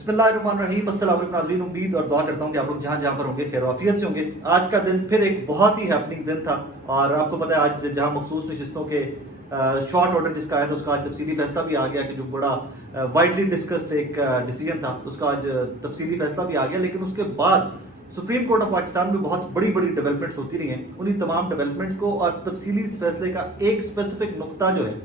بسم اللہ الرحمن الرحیم، السلام علیکم ناظرین، امید اور دعا کرتا ہوں کہ آپ لوگ جہاں پر ہوں گے خیر و عافیت سے ہوں گے۔ آج کا دن پھر ایک بہت ہی ہیپننگ دن تھا، اور آپ کو پتہ ہے آج جہاں مخصوص نشستوں کے شارٹ آرڈر جس کا آیا تھا اس کا آج تفصیلی فیصلہ بھی آ گیا کہ جو بڑا وائڈلی ڈسکسڈ ایک ڈیسیجن تھا اس کا آج تفصیلی فیصلہ بھی آ گیا۔ لیکن اس کے بعد سپریم کورٹ آف پاکستان میں بہت بڑی بڑی ڈیولپمنٹس ہوتی رہی ہیں، انہیں تمام ڈیولپمنٹس کو اور تفصیلی اس فیصلے کا ایک اسپیسیفک نقطہ جو ہے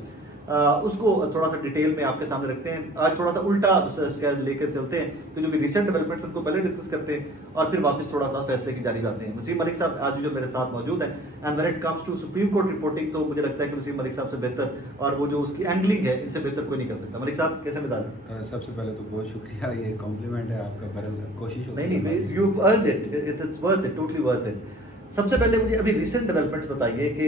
اس کو تھوڑا سا ڈیٹیل میں آپ کے سامنے رکھتے ہیں۔ آج تھوڑا سا الٹا اسکیل لے کر چلتے ہیں کہ جو بھی ریسنٹ ڈیولپمنٹس ان کو پہلے ڈسکس کرتے ہیں اور پھر واپس تھوڑا سا فیصلے کی جانب آتے ہیں۔ وسیم ملک صاحب آج جو میرے ساتھ موجود ہیں، and when it comes to Supreme Court reporting تو مجھے لگتا ہے کہ وسیم ملک صاحب سے بہتر اور وہ جو اس کی اینگلنگ ہے ان سے بہتر کوئی نہیں کر سکتا۔ ملک صاحب کیسے مزاج ہیں؟ سب سے پہلے تو بہت شکریہ، یہ کمپلیمنٹ ہے آپ کا، برل کوشش ہوتی ہے۔ نہیں you earned it, it's worth it, totally worth it. سب سے پہلے مجھے ابھی ریسنٹ ڈیولپمنٹس بتائیے کہ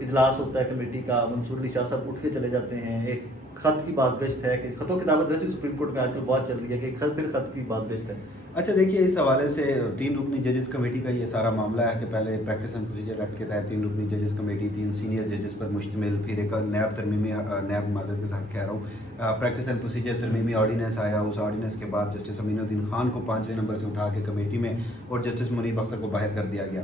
اجلاس ہوتا ہے کمیٹی کا، منصور علی شاہ صاحب اٹھ کے چلے جاتے ہیں، ایک خط کی بازگشت ہے کہ خطوں کی دعوت ویسے سپریم کورٹ میں آج کل بہت چل رہی ہے کہ پھر خط کی بازگشت ہے۔ اچھا دیکھیے، اس حوالے سے 3 رکنی ججز کمیٹی کا یہ سارا معاملہ ہے کہ پہلے پریکٹس اینڈ پروسیجر ایکٹ کے تحت 3 رکنی ججز کمیٹی، 3 سینئر ججز پر مشتمل، پھر ایک نیب ترمیمی نیب معذرت کے ساتھ کہہ رہا ہوں پریکٹس اینڈ پروسیجر ترمیمی آرڈیننس آیا۔ اس آرڈیننس کے بعد جسٹس امین الدین خان کو 5ویں نمبر سے اٹھا کے کمیٹی میں اور جسٹس منیب اختر کو باہر کر دیا گیا،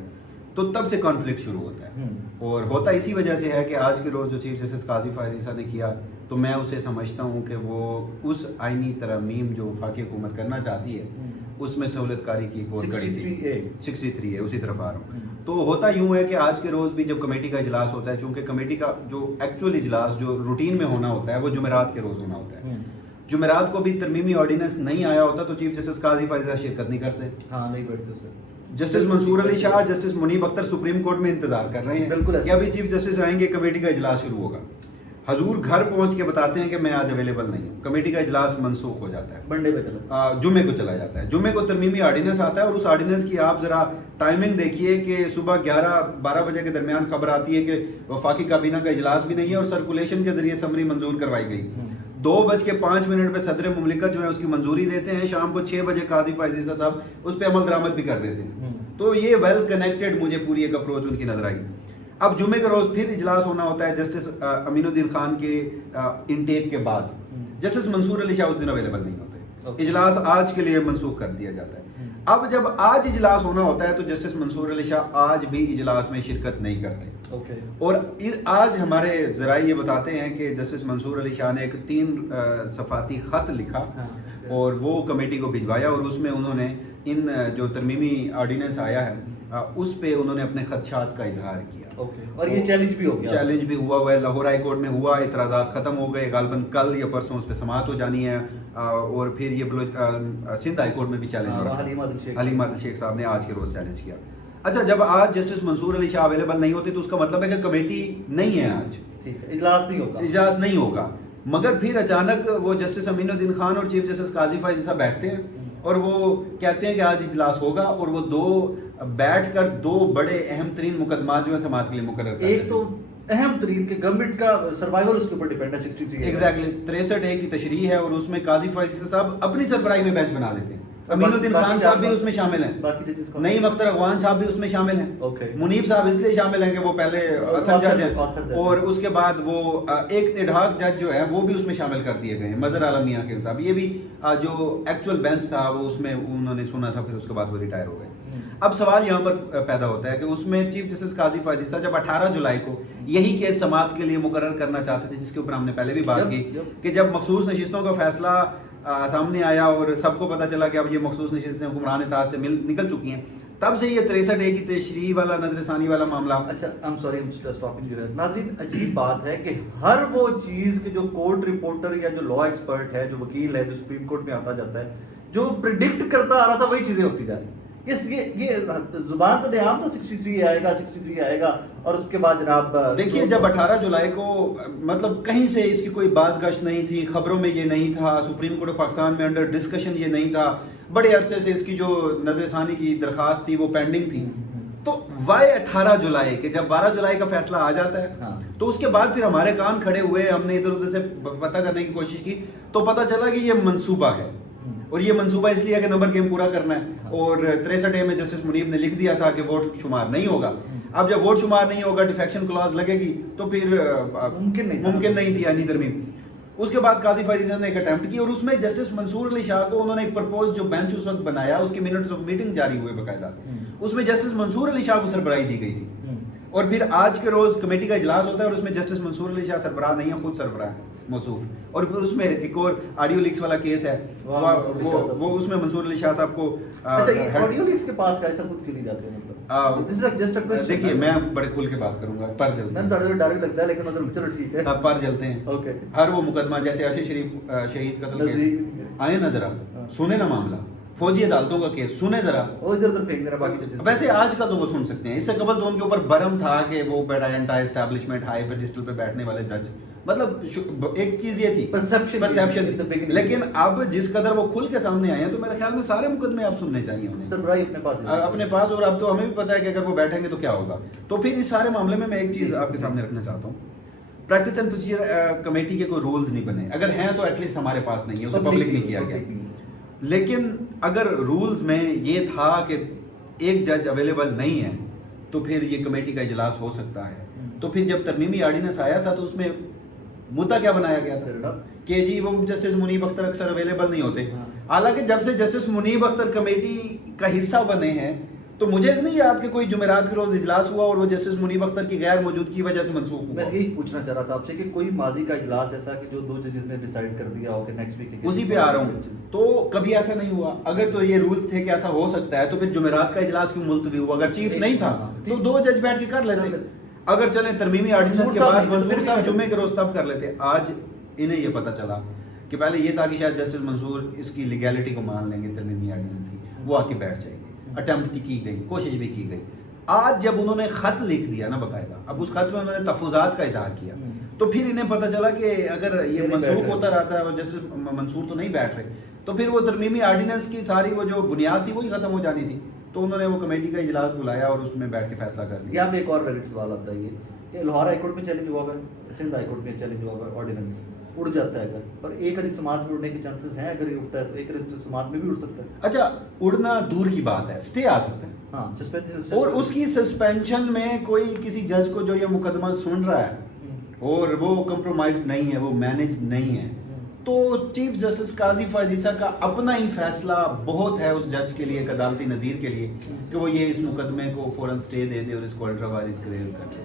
تو تب سے کانفلکٹ شروع ہوتا ہے۔ اور ہوتا اسی وجہ سے ہے کہ آج کے روز جو چیف جسٹس قاضی فائز عیسیٰ نے کیا، تو میں اسے سمجھتا ہوں کہ وہ اس آئینی ترمیم جو وفاقی حکومت کرنا چاہتی ہے اس میں سہولت کاری کی ایک اور کڑی تھی۔ 63 ہے، اسی طرف آ رہا ہوں۔ تو ہوتا یوں ہے کہ آج کے روز بھی جب کمیٹی کا اجلاس ہوتا ہے، چونکہ کمیٹی کا جو ایکچوئل اجلاس جو روٹین میں ہونا ہوتا ہے وہ جمعرات کے روز ہونا ہوتا ہے، جمعرات کو بھی ترمیمی آرڈیننس نہیں آیا ہوتا تو چیف جسٹس قاضی فائز عیسیٰ شرکت نہیں کرتے، ہاں نہیں بیٹھتے سر۔ جسٹس منصور علی شاہ، جسٹس منیب اختر سپریم کورٹ میں انتظار کر رہے ہیں بالکل کہ ابھی چیف جسٹس آئیں گے، کمیٹی کا اجلاس شروع ہوگا۔ حضور گھر پہنچ کے بتاتے ہیں کہ میں آج اویلیبل نہیں ہوں، کمیٹی کا اجلاس منسوخ ہو جاتا ہے، منڈے پہ چلا جمعے کو چلا جاتا ہے۔ جمعے کو ترمیمی آرڈیننس آتا ہے اور اس آرڈیننس کی آپ ذرا ٹائمنگ دیکھیے کہ صبح 11-12 بجے کے درمیان خبر آتی ہے کہ وفاقی کابینہ کا اجلاس بھی نہیں ہے اور سرکولیشن کے ذریعے سمری منظور کروائی گئی۔ 2:05 پہ صدر مملکت جو ہے اس کی منظوری دیتے ہیں، شام کو 6 بجے قاضی فائز عیسیٰ صاحب اس پہ عمل درآمد بھی کر دیتے ہیں۔ تو یہ ویل کنیکٹڈ مجھے پوری ایک اپروچ ان کی نظر آئی۔ اب جمعے کے روز پھر اجلاس ہونا ہوتا ہے جسٹس امین الدین خان کے انٹیک کے بعد، جسٹس منصور علی شاہ اس دن اویلیبل نہیں ہوتے، اجلاس آج کے لیے منسوخ کر دیا جاتا ہے۔ اب جب آج اجلاس ہونا ہوتا ہے تو جسٹس منصور علی شاہ آج بھی اجلاس میں شرکت نہیں کرتے، اور آج ہمارے ذرائع یہ بتاتے ہیں کہ جسٹس منصور علی شاہ نے ایک 3 صفحاتی خط لکھا اور وہ کمیٹی کو بھجوایا، اور اس میں انہوں نے ان جو ترمیمی آرڈیننس آیا ہے اس پہ انہوں نے اپنے خدشات کا اظہار کیا، اور یہ چیلنج بھی ہو گیا، چیلنج بھی ہوا ہے، لاہور ہائی کورٹ میں ہوا، اعتراضات ختم ہو گئے، غالباً کل یا پرسوں اس پہ سماعت ہو جانی ہے، اور پھر یہ سندھ ہائی کورٹ میں بھی چیلنج ہوا، حلیم عادل شیخ صاحب نے آج کے روز چیلنج کیا۔ اچھا، جب آج جسٹس منصور علی شاہ اویلیبل نہیں ہوتے تو اس کا مطلب ہے کہ کمیٹی نہیں ہے، آج اجلاس نہیں ہوگا، مگر پھر اچانک وہ جسٹس امین الدین خان اور چیف جسٹس قاضی فائز عیسیٰ بیٹھتے ہیں اور وہ کہتے ہیں کہ آج اجلاس ہوگا، اور وہ بیٹھ کر 2 بڑے اہم ترین مقدمات جو ہیں سماعت کے لیے مقرر کرتے ہیں۔ ایک تو اہم ترین کہ گورنمنٹ کا سروائیول اس کے اوپر ڈیپینڈ ہے، 63 ایگزیکٹلی 63A کی تشریح ہے، اور اس میں قاضی فائز عیسیٰ صاحب اپنی سربراہی میں بینچ بنا لیتے ہیں، امین الدین خان صاحب بھی اس میں شامل ہیں، نعیم اختر اغوان صاحب بھی اس میں شامل ہیں، منیب صاحب اس لیے شامل ہیں کہ وہ پہلے اتھر جج ہیں، اور اس کے بعد وہ ایک ایڈہاک جج جو ہے وہ بھی اس میں شامل کر دیے گئے ہیں، مظہر عالم میاں خیل صاحب، یہ بھی جو ایکچوئل بینچ تھا وہ اس میں انہوں نے سنا تھا، پھر اس کے بعد وہ ریٹائر ہو گئے۔ اب سوال یہاں پر پیدا ہوتا ہے کہ اس میں چیف جسٹس قاضی فائز عیسیٰ جب 18 جولائی کو یہی کیس سماعت کے لیے مقرر کرنا چاہتے تھے، جس کے اوپر ہم نے پہلے بھی بات کی کہ جب مخصوص نشستوں کا فیصلہ سامنے آیا اور سب کو پتہ چلا کہ اب یہ مخصوص نشستیں حکمران اتحاد سے نکل چکی ہیں، تب سے یہ 63A کی تشریح والا نظر ثانی والا معاملہ۔ اچھا I'm sorry stopping جو ہے ناظرین، عجیب بات ہے کہ ہر وہ چیز کہ جو کورٹ رپورٹر یا جو لا ایکسپرٹ ہے، جو وکیل ہے، جو سپریم کورٹ میں آتا جاتا ہے، جو پریڈکٹ کرتا آ رہا تھا وہی چیزیں ہوتی جا رہی ہیں۔ یہ زبان تو دے عام تھا 63 آئے گا، اور اس کے بعد جناب دیکھیے جب 18 جولائی کو مطلب کہیں سے اس کی کوئی باز گشت نہیں تھی، خبروں میں یہ نہیں تھا، سپریم کورٹ آف پاکستان میں انڈر ڈسکشن یہ نہیں تھا، بڑے عرصے سے اس کی جو نظر ثانی کی درخواست تھی وہ پینڈنگ تھی، تو وائی 18 جولائی کہ جب 12 جولائی کا فیصلہ آ جاتا ہے تو اس کے بعد پھر ہمارے کان کھڑے ہوئے، ہم نے ادھر ادھر سے پتہ کرنے کی کوشش کی تو پتہ چلا کہ یہ منصوبہ ہے، اور یہ منصوبہ اس لیے ہے کہ نمبر گیم پورا کرنا ہے، اور 63A میں جسٹس منیب نے لکھ دیا تھا کہ ووٹ شمار نہیں ہوگا۔ اب جب ووٹ شمار نہیں ہوگا، ڈیفیکشن کلاز لگے گی تو پھر ممکن نہیں تھی آئینی ترمیم۔ اس کے بعد قاضی فائز نے ایک اٹیمپٹ کی اور اس میں جسٹس منصور علی شاہ کو انہوں نے ایک پرپوز جو بینچ اس وقت بنایا اس کی منٹس آف میٹنگ جاری ہوئے باقاعدہ, اس میں جسٹس منصور علی شاہ کو سربراہی دی گئی تھی. اور پھر آج کے روز کمیٹی کا اجلاس ہوتا ہے اور اس میں جسٹس منصور علی شاہ سربراہ نہیں ہے, خود سربراہ ہے موصوف. اور پھر اس میں ایک اور آڈیو لیکس والا کیس ہے, وہ اس میں منصور علی شاہ صاحب کو اچھا یہ آڈیو لیکس کے پاس کا ایسا خود کیوں نہیں جاتے مطلب دیکھیے میں بڑے کھل کے بات کروں گا, پر جلتے ہیں ڈر لگتا ہے لیکن مطلب چلو ٹھیک ہے پر جلتے ہیں. اوکے ہر وہ مقدمہ جیسے ارشد شریف شہید قتل کیس آئے نا ذرا سنے نا معاملہ, فوجی عدالتوں کا کیس سنے ذرا, ادھر ادھر پھینک دینا باقی ججز. ویسے آج کل تو وہ سن سکتے ہیں, اس سے قبل تو ان کے اوپر برم تھا کہ وہ اینٹی اسٹیبلشمنٹ ہائی پیڈسٹل پہ بیٹھنے والے جج, مطلب ایک چیز یہ تھی پرسیپشن تھی. لیکن اب جس قدر وہ کھل کے سامنے آئے ہیں تو میرے خیال میں سارے مقدمے آپ سننے چاہیے انہیں سربراہی اپنے پاس. اور اب تو ہمیں بھی پتا ہے کہ اگر وہ بیٹھیں گے تو کیا ہوگا. تو پھر اس سارے معاملے میں ایک چیز آپ کے سامنے رکھنا چاہتا ہوں, پریکٹس اینڈ پروسیجر کمیٹی کے کوئی رولز نہیں بنے, اگر ہیں تو ایٹ لیسٹ ہمارے پاس نہیں ہے, اسے پبلک نہیں کیا گیا. لیکن اگر رولز میں یہ تھا کہ ایک جج اویلیبل نہیں ہے تو پھر یہ کمیٹی کا اجلاس ہو سکتا ہے, تو پھر جب ترمیمی آرڈیننس آیا تھا تو اس میں مدعا کیا بنایا گیا تھا کہ جی وہ جسٹس منیب اختر اکثر اویلیبل نہیں ہوتے. حالانکہ جب سے جسٹس منیب اختر کمیٹی کا حصہ بنے ہیں تو مجھے نہیں یاد کہ کوئی جمعرات کے روز اجلاس ہوا اور وہ جسٹس منیب اختر کی غیر موجودگی کی وجہ سے منسوخ ہوا. میں یہی پوچھنا چاہ رہا تھا آپ سے کہ کوئی ماضی کا اجلاس ایسا کہ جو 2 ججز نے ڈیسائیڈ کر دیا ہو کہ نیکسٹ ویک, اسی پہ آ رہا ہوں. تو کبھی ایسا نہیں ہوا. اگر تو یہ رولز تھے کہ ایسا ہو سکتا ہے تو پھر جمعرات کا اجلاس کیوں ملتوی ہوا؟ اگر چیف نہیں تھا تو 2 جج بیٹھ کے کر لیتے. اگر چلیں ترمیمی آرڈیننس کے بعد منصور صاحب جمعے کے روز تب کر لیتے. آج انہیں یہ پتہ چلا کہ پہلے یہ تھا کہ شاید جسٹس منصور اس کی لیگیلٹی کو مان لیں گے ترمیمی آرڈیننس کی, وہ آ کے بیٹھ جائیں گے. اٹیمپٹ کی گئی, کوشش بھی کی گئی. آج جب انہوں نے خط لکھ دیا نا باقاعدہ, اب اس خط میں انہوں نے تفوضات کا اظہار کیا, تو پھر انہیں پتہ چلا کہ اگر یہ منسوخ ہوتا رہتا ہے اور جیسے منصور تو نہیں بیٹھ رہے تو پھر وہ ترمیمی آرڈیننس کی ساری وہ جو بنیاد تھی وہی ختم ہو جانی تھی. تو انہوں نے وہ کمیٹی کا اجلاس بلایا اور اس میں بیٹھ کے فیصلہ کر دیا. یہاں پہ ایک اور ویلڈ سوال آتا ہے یہ کہ لاہور ہائی کورٹ میں چیلنج ہوا ہے, سندھ ہائی کورٹ میں چیلنج ہوا ہے, آرڈیننس اڑ جاتا ہے اگر, اور ایک علی سماعت میں اڑنے کے چانسز ہیں, اگر یہ اڑتا ہے تو ایک علی سماعت میں بھی اڑ سکتا ہے. اچھا اڑنا دور کی بات ہے, اسٹے آ سکتا ہے. ہاں سسپینشن, اور اس کی سسپینشن میں کوئی کسی جج کو جو یہ مقدمہ سن رہا ہے اور وہ کمپرومائز نہیں ہے, وہ مینج نہیں ہے, تو چیف جسٹس قاضی فائز عیسیٰ کا اپنا ہی فیصلہ بہت ہے اس جج کے لیے, ایک عدالتی نظیر کے لیے, کہ وہ یہ اس مقدمے کو فوراً اسٹے دے دے اور اس کو الٹرا وائرس کلیئر کر دے.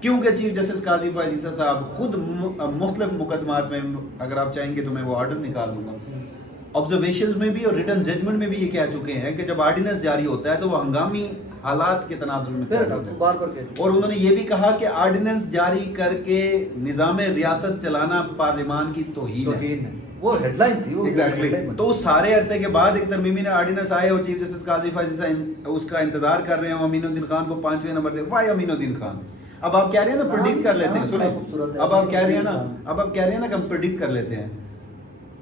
کیونکہ چیف جسٹس قاضی فائز عیسیٰ صاحب خود مختلف مقدمات میں, اگر آپ چاہیں گے تو میں وہ آرڈر نکال دوں گا, آبزرویشنز میں بھی اور ریٹن ججمنٹ میں بھی یہ کہہ چکے ہیں کہ جب آرڈیننس جاری ہوتا ہے تو وہ ہنگامی حالات کے تناظر میں اور انہوں نے یہ بھی کہا کہ آرڈیننس جاری کر کے نظام ریاست چلانا پارلیمان کی توہین ہے. وہ ہیڈ لائن تھی, ایگزیکٹلی. تو اس سارے عرصے کے بعد ایک ترمیمی آرڈیننس آئے اور چیف جسٹس قاضی فائز عیسیٰ اس کا انتظار کر رہے ہیں امین الدین خان کو 5ویں نمبر سے. وائی امین الدین خان؟ اب آپ کہہ رہے ہیں نا پریڈکٹ کر لیتے ہیں, سنیں اب آپ کہہ رہے ہیں نا کہ ہم پریڈکٹ کر لیتے ہیں.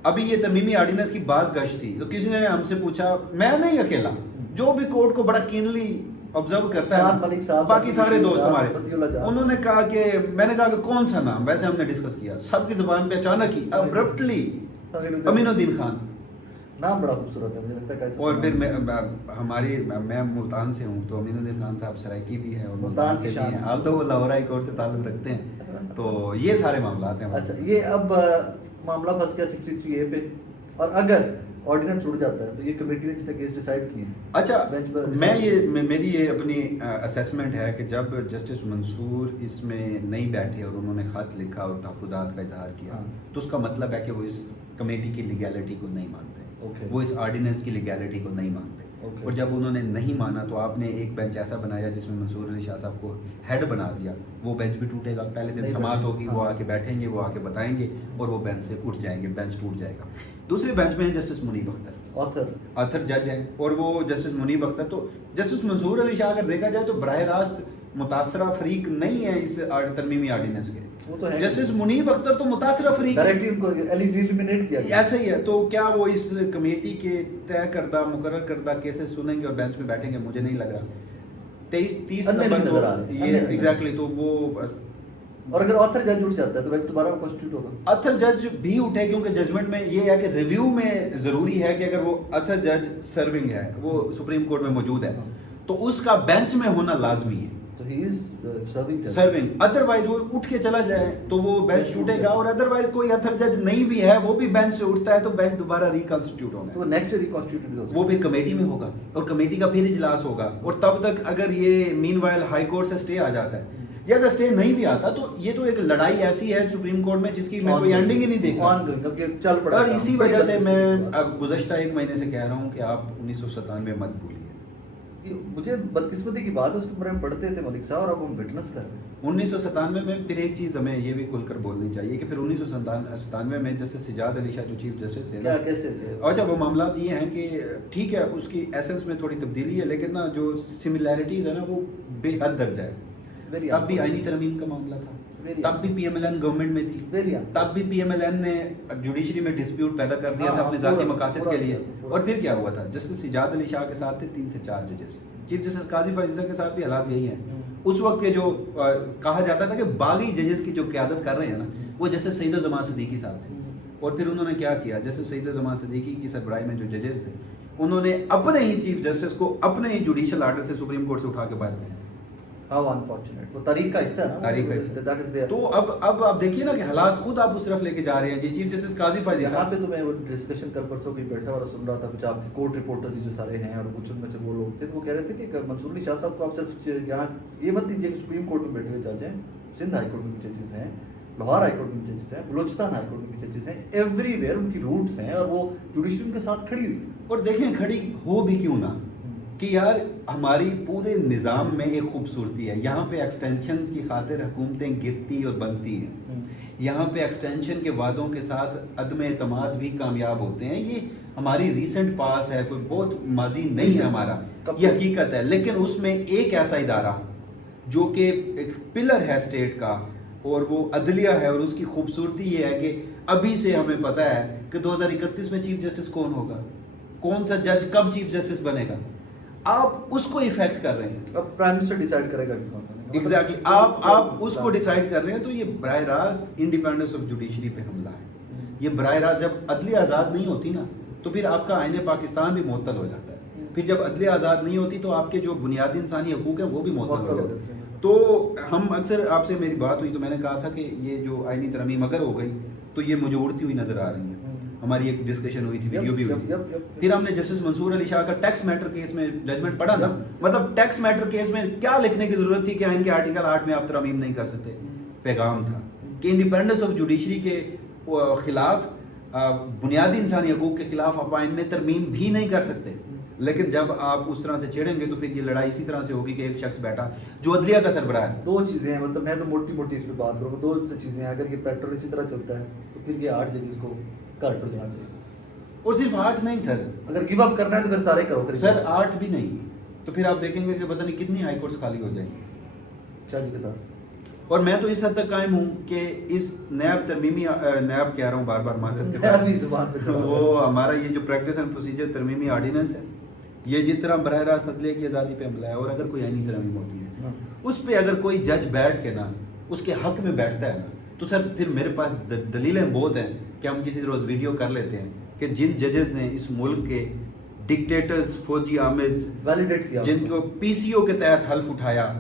ابھی یہ ترمیمی آرڈیننس کی بعض گشت تھی تو کسی نے ہم سے پوچھا, میں نہیں اکیلا, جو بھی کورٹ کو بڑا کینلی آبزرو کرتا ہے, باقی سارے دوست ہمارے, انہوں نے کہا کہ میں نے کہا کہ کون سا نام, ویسے ہم نے ڈسکس کیا, سب کی زبان پہ اچانک ہی ابرپٹلی امین الدین خان. نام بڑا خوبصورت ہے, مجھے لگتا ہے. اور پھر میں ملتان سے ہوں تو امین الدین خان صاحب سرائکی بھی ہیں اور ملتان کے شان ہیں, آپ تو وہ لاہور ہائی کورٹ سے تعلق رکھتے ہیں, تو یہ سارے معاملات ہیں. اچھا یہ اب معاملہ پھنس گیا 63A پہ, اور اگر آرڈیننس اڑ جاتا ہے تو یہ کمیٹی نے جس نے کیس ڈیسائیڈ کیے. اچھا میری یہ اپنی اسیسمنٹ ہے کہ جب جسٹس منصور اس میں نہیں بیٹھے اور انہوں نے خط لکھا اور تحفظات کا اظہار کیا تو اس کا مطلب ہے کہ وہ اس کمیٹی کی لیگیلٹی کو نہیں مانتے, وہ اس آرڈیننس کی لیگیلٹی کو نہیں مانتے. اور جب انہوں نے نہیں مانا تو آپ نے ایک بینچ ایسا بنایا جس میں منصور علی شاہ صاحب کو ہیڈ بنا دیا. وہ بینچ بھی ٹوٹے گا, پہلے دن سماعت ہوگی, وہ آ کے بیٹھیں گے, وہ آ کے بتائیں گے اور وہ بینچ سے اٹھ جائیں گے, بینچ ٹوٹ جائے گا. دوسرے بینچ میں ہے جسٹس منیب اختر, آتھر جج ہیں, اور وہ جسٹس منیب اختر. تو جسٹس منصور علی شاہ اگر دیکھا جائے تو براہ راست متاثرہ فریق نہیں ہے اس ترمیمی آرڈیننس کے. جسٹس منیب اختر تو متاثرہ فریق ایسے ہی ہے. تو کیا وہ اس کمیٹی کے طے کردہ مقرر کردہ کیسز سنیں گے اور بینچ میں بیٹھیں گے؟ مجھے نہیں لگ رہا. 30 نمبر ایگزیکٹلی. تو وہ اور اگر آتھر جج اٹھ جاتا ہے تو دوبارہ کانسٹیٹیوٹ ہوگا. آتھر جج بھی اٹھے کیونکہ ججمنٹ میں یہ ہے کہ ریویو میں ضروری ہے کہ اگر وہ آتھر جج سرونگ ہے, وہ سپریم کورٹ میں موجود ہے, تو اس کا بینچ میں ہونا لازمی ہے. تو ہی از سرونگ. ادروائز وہ اٹھ کے چلا جائے تو وہ بینچ ٹوٹے گا, اور ادروائز کوئی اتھر جج نہیں بھی ہے وہ بھی بینچ سے اٹھتا ہے تو بینچ دوبارہ ریکنسٹیٹیوٹ ہونا ہے, وہ نیکسٹ ریکنسٹیٹیوٹ وہ پھر کمیٹی میں ہوگا اور کمیٹی کا پھر اجلاس ہوگا, اور تب تک اگر یہ مین وائل ہائی کورٹ سے اسٹے آ جاتا ہے, یا اگر اسٹے نہیں بھی آتا تو یہ تو ایک لڑائی ایسی ہے سپریم کورٹ میں جس کی میں کوئی اینڈنگ ہی نہیں دیکھ رہا. اور اسی وجہ سے میں اب گزشتہ ایک مہینے سے کہہ رہا ہوں کہ آپ 1997 مت بھولیے. مجھے بدقسمتی کی بات ہے اس کے بارے میں پڑھتے تھے ملک صاحب, اور اب ہم وٹنس کر رہے ہیں 1997 میں. پھر ایک چیز ہمیں یہ بھی کھل کر بولنی چاہیے کہ پھر 1997 میں جسٹس سجاد علی شاہ جو چیف جسٹس تھے کیا کیسے تھے. اچھا وہ معاملات یہ ہیں کہ ٹھیک ہے اس کی ایسنس میں تھوڑی تبدیلی ہے, لیکن نا جو سملیرٹیز ہے نا وہ بے حد درجہ ہے. تب بھی آئینی ترمیم کا معاملہ تھا, تب بھی P M L N government میں تھی, تب بھی پی ایم ایل این نے جوڈیشری میں ڈسپیوٹ پیدا کر دیا تھا اپنے ذاتی مقاصد کے لیے. اور پھر کیا ہوا تھا, جسٹس سجاد علی شاہ کے ساتھ تھے 3 سے 4 ججز, چیف جسٹس قاضی فائزہ کے ساتھ بھی حالات یہی ہیں. اس وقت کے جو کہا جاتا تھا کہ باغی ججز کی جو قیادت کر رہے ہیں نا وہ جسٹس سعید الزمان صدیقی صاحب تھے. اور پھر انہوں نے کیا کیا, جسٹس سعید الزمان صدیقی کی سربراہی میں جو ججز تھے انہوں نے اپنے ہی چیف جسٹس کو اپنے ہی جوڈیشل آرڈر سے سپریم کورٹ سے اٹھا کے باہر بھیجا. ہاؤ انفارچونیٹ, وہ تاریخ کا حصہ ہے نا, تاریخ کا حصہ. تو اب آپ دیکھیے نا کہ حالات خود آپ اس طرف لے کے جا رہے ہیں. جی چیف جسٹس قاضی فائزہ یہاں پہ تو میں وہ ڈسکشن کل پرسوں کی بیٹھا اور سن رہا تھا, کچھ آپ کے کورٹ رپورٹرز جو سارے ہیں اور کچھ ان میں سے وہ لوگ تھے, وہ کہہ رہے تھے کہ منصور علی شاہ صاحب کو آپ صرف یہاں یہ مت دیجیے کہ سپریم کورٹ میں بیٹھے ہوئے جج ہیں, سندھ ہائی کورٹ میں بھی ججز ہیں, لاہور ہائی کورٹ میں بھی ججز ہیں, بلوچستان ہائی کورٹ میں بھی ججز ہیں, ایوری ویئر ان کی روٹس ہیں اور وہ جوڈیشری ان کے ساتھ کھڑی ہوئی. اور دیکھیں کھڑی ہو بھی کیوں نہ, کہ یار ہماری پورے نظام میں ایک خوبصورتی ہے, یہاں پہ ایکسٹینشن کی خاطر حکومتیں گرتی اور بنتی ہیں, یہاں پہ ایکسٹینشن کے وعدوں کے ساتھ عدم اعتماد بھی کامیاب ہوتے ہیں. یہ ہماری ریسنٹ پاس ہے, کوئی بہت ماضی نہیں ہے ہمارا, یہ حقیقت ہے. لیکن اس میں ایک ایسا ادارہ جو کہ ایک پلر ہے اسٹیٹ کا اور وہ عدلیہ ہے, اور اس کی خوبصورتی یہ ہے کہ ابھی سے ہمیں پتہ ہے کہ 2031 میں چیف جسٹس کون ہوگا, کون سا جج کب چیف جسٹس بنے گا. آپ اس کو افیکٹ کر رہے ہیں. اب پرائم منسٹر ڈیسائیڈ کرے گا کہ کون بنے گا. ایگزیکٹلی, آپ اس کو ڈیسائیڈ کر رہے ہیں. تو یہ براہ راست انڈیپینڈنس آف جوڈیشری پہ حملہ ہے. یہ براہ راست, جب عدلیہ آزاد نہیں ہوتی نا تو پھر آپ کا آئین پاکستان بھی معطل ہو جاتا ہے. پھر جب عدلیہ آزاد نہیں ہوتی تو آپ کے جو بنیادی انسانی حقوق ہیں وہ بھی معطل ہو جاتے ہیں. تو ہم اکثر آپ سے میری بات ہوئی تو میں نے کہا تھا کہ یہ جو آئینی ترمیم اگر ہو گئی تو یہ مجھے اڑتی ہوئی نظر آ رہی ہیں. ہماری ایک ڈسکشن ہوئی تھی, ویڈیو بھی ہوئی تھی. پھر ہم نے جسٹس منصور علی شاہ کا ٹیکس میٹر کیس میں ججمنٹ پڑھا نا, مطلب ٹیکس میٹر کیس میں کیا لکھنے کی ضرورت تھی کہ آئین کے آرٹیکل 8 میں آپ ترمیم نہیں کر سکتے. پیغام تھا کہ انڈیپینڈنس آف جوڈیشری کے خلاف, بنیادی انسانی حقوق کے خلاف آپ آئین میں ترمیم بھی نہیں کر سکتے. لیکن جب آپ اس طرح سے چھیڑیں گے تو پھر یہ لڑائی اسی طرح سے ہوگی کہ ایک شخص بیٹھا جو عدلیہ کا سربراہ ہے. 2 چیزیں ہیں, مطلب میں تو موٹی موٹی اس پہ بات کروں گا. 2 چیزیں ہیں, اگر یہ پیٹرول اسی طرح چلتا ہے تو پھر یہ 8 ججز کو گھر پر جانا چاہیے. اور صرف 8 نہیں سر, اگر گیو اپ کرنا ہے تو پھر سارے کرو سر. 8 بھی نہیں تو پھر آپ دیکھیں گے کہ پتہ نہیں کتنی ہائی کورٹس خالی ہو جائیں گی شاہ جی کے ساتھ. اور میں تو اس حد تک قائم ہوں کہ اس نیب ترمیمی, نیب کہہ رہا ہوں بار بار معذرت کے ساتھ, وہ ہمارا یہ جو پریکٹس اینڈ پروسیجر ترمیمی آرڈیننس ہے, یہ جس طرح براہ راست عدلیہ کی آزادی پہ حملہ ہے. اور اگر کوئی آئینی ترمیم ہوتی ہے اس پہ اگر کوئی جج بیٹھ کے نا اس کے حق میں بیٹھتا ہے نا تو سر پھر میرے پاس دلیلیں بہت ہیں کہ ہم کسی روز ویڈیو کر لیتے ہیں کہ جن ججز نے اس ملک کے ڈکٹیٹرز, فوجی آمز ویلیڈیٹ کیا, جن کو پی سی او کے تحت حلف اٹھایا,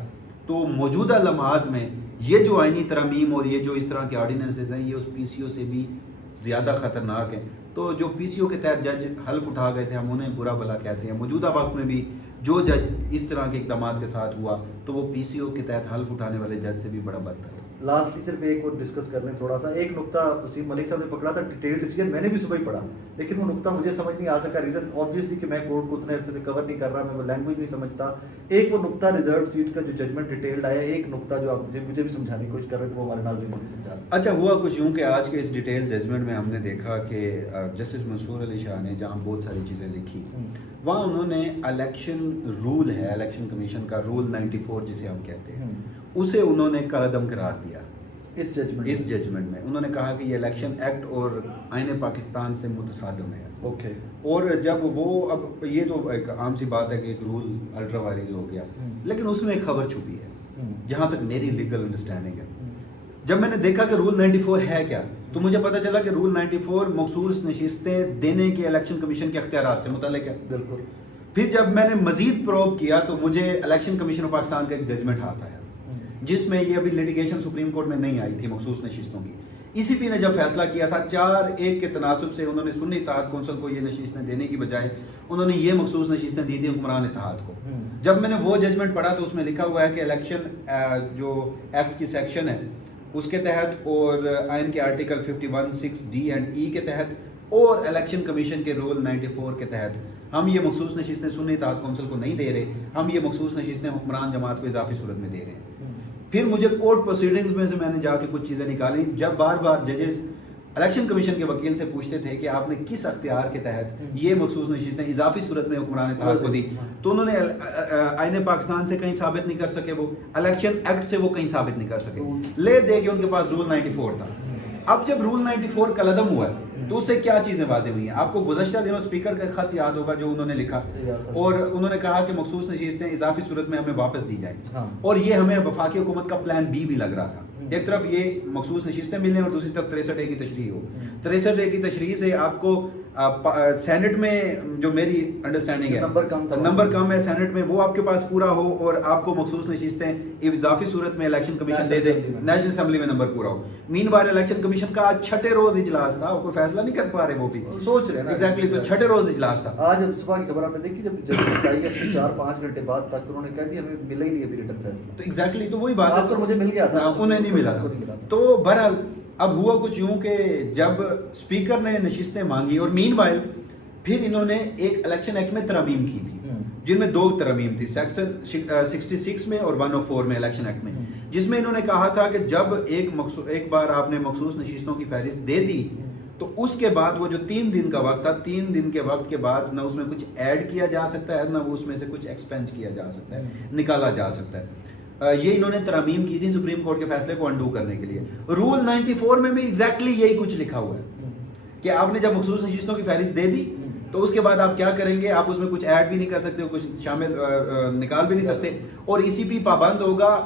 تو موجودہ لمحات میں یہ جو آئینی ترمیم اور یہ جو اس طرح کے آرڈیننسز ہیں یہ اس پی سی او سے بھی زیادہ خطرناک ہیں. تو جو پی سی او کے تحت جج حلف اٹھا گئے تھے ہم انہیں برا بھلا کہتے ہیں. موجودہ وقت میں بھی جو جج اس طرح کے اقدامات کے ساتھ ہوا تو وہ پی سی او کے تحت حلف اٹھانے والے جج سے بھی بڑا بدتر ہے. لاسٹلی صرف ایک اور ڈسکس کر لیں تھوڑا سا. ایک نقطہ وسیم ملک صاحب نے پکڑا تھا ڈیٹیل ڈیسیجن, میں نے بھی صبح ہی پڑھا لیکن وہ نقطہ مجھے سمجھ نہیں آ سکا. ریزن آبویسلی کہ میں کورٹ کو اتنے عرصے سے کور نہیں کر رہا, میں وہ لینگویج نہیں سمجھتا. ایک وہ نقطہ ریزرو سیٹ کا جو ججمنٹ ڈیٹیلڈ آیا, ایک نقطہ جو آپ مجھے بھی سمجھانے کی کوشش کر رہے تھے وہ ہمارے ناظرین کو بھی سمجھا دیں. اچھا ہوا کچھ یوں کہ آج کے اس ڈیٹیل ججمنٹ میں ہم نے دیکھا کہ جسٹس منصور علی شاہ نے جہاں بہت ساری چیزیں لکھی وہاں انہوں نے الیکشن رول ہے, الیکشن کمیشن کا رول 94 جسے ہم کہتے ہیں, اسے انہوں نے کالعدم قرار دیا. اس ججمنٹ میں انہوں نے کہا کہ یہ الیکشن ایکٹ اور آئین پاکستان سے متصادم ہے. اوکے. اور جب وہ, اب یہ تو ایک عام سی بات ہے کہ ایک رول الٹرا وائرز ہو گیا, لیکن اس میں ایک خبر چھپی ہے جہاں تک میری لیگل انڈرسٹینڈنگ ہے. جب میں نے دیکھا کہ رول 94 ہے کیا تو مجھے پتا چلا کہ رول 94 مخصوص نشستیں دینے کے الیکشن کمیشن کے اختیارات سے متعلق ہے. بالکل. پھر جب میں نے مزید پروب کیا تو مجھے الیکشن کمیشن آف پاکستان کا ایک ججمنٹ ہاتھ آیا جس میں یہ ابھی لیٹیگیشن سپریم کورٹ میں نہیں آئی تھی مخصوص نشستوں کی. ای سی پی نے جب فیصلہ کیا تھا 4-1 کے تناسب سے انہوں نے سنی اتحاد کونسل کو یہ نشستیں دینے کی بجائے انہوں نے یہ مخصوص نشستیں دی تھی حکمران اتحاد کو. جب میں نے وہ ججمنٹ پڑھا تو اس میں لکھا ہوا ہے کہ الیکشن جو ایکٹ کی سیکشن ہے اس کے تحت اور آئین کے آرٹیکل 51(6)D اینڈ E کے تحت اور الیکشن کمیشن کے رول 94 کے تحت ہم یہ مخصوص نشستیں سنی اتحاد کونسل کو نہیں دے رہے, ہم یہ مخصوص نشستیں حکمران جماعت کو اضافی صورت میں دے رہے ہیں. پھر مجھے کورٹ پروسیڈنگز میں سے میں نے جا کے کچھ چیزیں نکالی. جب بار بار ججز الیکشن کمیشن کے وکیل سے پوچھتے تھے کہ آپ نے کس اختیار کے تحت یہ مخصوص نشستیں اضافی صورت میں حکمران اتحاد کو دی, تو انہوں نے آئین پاکستان سے کہیں ثابت نہیں کر سکے, وہ الیکشن ایکٹ سے وہ کہیں ثابت نہیں کر سکے, لے دے کہ ان کے پاس رول 94 تھا. اب جب رول 94 کا لدم ہوا ہے تو اس سے کیا چیزیں واضح ہوئی ہیں. آپ کو گزشتہ دنوں اسپیکر کا خط یاد ہوگا جو انہوں نے لکھا اور انہوں نے کہا کہ مخصوص نشستیں اضافی صورت میں ہمیں واپس دی جائیں, اور یہ ہمیں وفاقی حکومت کا پلان بی بھی لگ رہا تھا. ایک طرف یہ مخصوص نشستیں ملیں اور دوسری طرف 63A کی تشریح ہو. 63A کی تشریح سے آپ کو سینٹ میں جو میری انڈرسٹینڈنگ ہے نمبر کم ہے سینٹ میں, وہ آپ کے پاس پورا ہو اور آپ کو مخصوص نشستیں اضافی صورت میں الیکشن کمیشن دے دے, نیشنل اسمبلی میں نمبر پورا ہو. مین وائل الیکشن کمیشن کا آج 6 روز اجلاس تھا, کوئی فیصلہ نہیں کر پا رہے, وہ بھی سوچ رہے ہیں ایگزیکٹلی, تو 6 روز اجلاس تھا. آج صبح کی خبر آپ نے دیکھی جب جج آئی ہے 4-5 گھنٹے بعد تک انہوں نے کہا کہ ہمیں ملا ہی نہیں ابھی ریٹن فیصلہ. تو ایگزیکٹلی تو وہی بات ہے, آپ کو مجھے مل گیا تھا, انہیں نہیں ملا تھا. تو بہرحال اب ہوا کچھ یوں کہ جب اسپیکر نے نشستیں مانگی اور مین وائل پھر انہوں نے ایک الیکشن ایکٹ میں ترامیم کی تھی جن میں 2 ترامیم تھی, سیکشن 66 میں اور 104 میں الیکشن ایکٹ میں, جس میں انہوں نے کہا تھا کہ جب ایک بار آپ نے مخصوص نشستوں کی فہرست دے دی تو اس کے بعد وہ جو 3 دن کا وقت تھا, 3 دن کے وقت کے بعد نہ اس میں کچھ ایڈ کیا جا سکتا ہے نہ اس میں سے کچھ ایکسپینج کیا جا سکتا ہے, نکالا جا سکتا ہے. یہ انہوں نے ترامیم کی تھی سپریم کورٹ کے فیصلے کو انڈو کرنے کے لیے. رول 94 میں بھی ایگزیکٹلی یہی کچھ لکھا ہوا ہے کہ آپ نے جب مخصوص نشستوں کی فہرست دے دی تو اس کے بعد آپ کیا کریں گے, آپ اس میں کچھ ایڈ بھی نہیں کر سکتے, کچھ شامل نکال بھی نہیں سکتے, اور ای سی پی پابند ہوگا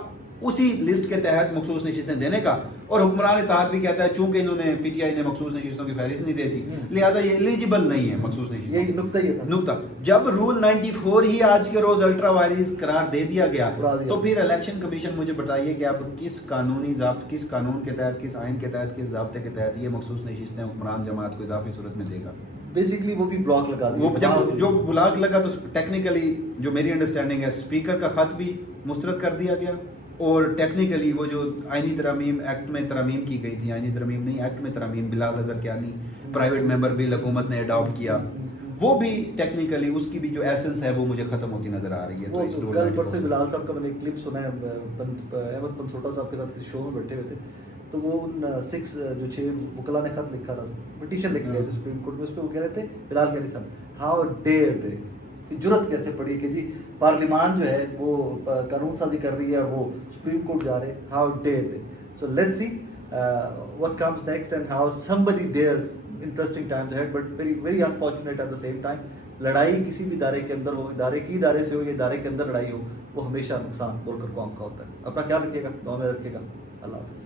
اسی لسٹ کے تحت مخصوص نشستیں دینے کا. اور حکمران اتحاد بھی کہتا ہے چونکہ انہوں نے پی ٹی آئی نے مخصوص نشستوں کی فہرست نہیں دی تھی لہٰذا یہ ایلیجیبل نہیں ہے مخصوص نشستیں. یہ نقطہ یہ تھا نقطہ. جب رول 94 ہی آج کے روز الٹرا وائرس قرار دے دیا گیا تو پھر الیکشن کمیشن مجھے بتائیے کہ اب کس قانونی ضابط, کس قانون کے تحت, کس آئین کے تحت, کس ضابطے کے تحت یہ مخصوص نشستیں حکمران جماعت کو اضافی صورت میں دے گا. بیسیکلی وہ بھی بلاک لگا دیا. وہ جب جو بلاک لگا تو ٹیکنیکلی جو میری انڈرسٹینڈنگ ہے اسپیکر کا خط بھی مسترد کر دیا گیا, اور ٹیکنیکلی وہ جو آئینی ترامیم ایکٹ میں ترامیم کی گئی تھی, آئینی ترامیم نہیں ایکٹ میں ترامیم, بلال اظہر کیانی پرائیویٹ ممبر بل حکومت نے اڈاپٹ کیا, وہ بھی ٹیکنیکلی اس کی بھی جو ایسنس ہے وہ مجھے ختم ہوتی نظر آ رہی ہے. وہ کل پرسوں بلال صاحب کا میں نے ایک کلپ سنا ہے, احمد پنسوٹا صاحب کے ساتھ کسی شو میں بیٹھے ہوئے تھے, تو وہ ان 6 وکلا نے خط لکھا تھا, پٹیشن لکھ گئے تھے سپریم کورٹ میں, اس پہ وہ کہہ رہے تھے بلال کیانی صاحب ہاؤ ڈیئر دے, جرت کیسے پڑی کہ جی پارلیمان جو ہے وہ قانون سازی کر رہی ہے اور وہ سپریم کورٹ جا رہے ہیں, how dare they. So let's see what comes next and how somebody dares. Interesting times ahead but very unfortunate at the same time. لڑائی کسی بھی ادارے کے اندر ہو, ادارے سے ہو یا ادارے کے اندر لڑائی ہو, وہ ہمیشہ نقصان بول کر قوم کا ہوتا ہے. اپنا خیال رکھیے گا, دعا میں رکھیے گا. اللہ حافظ.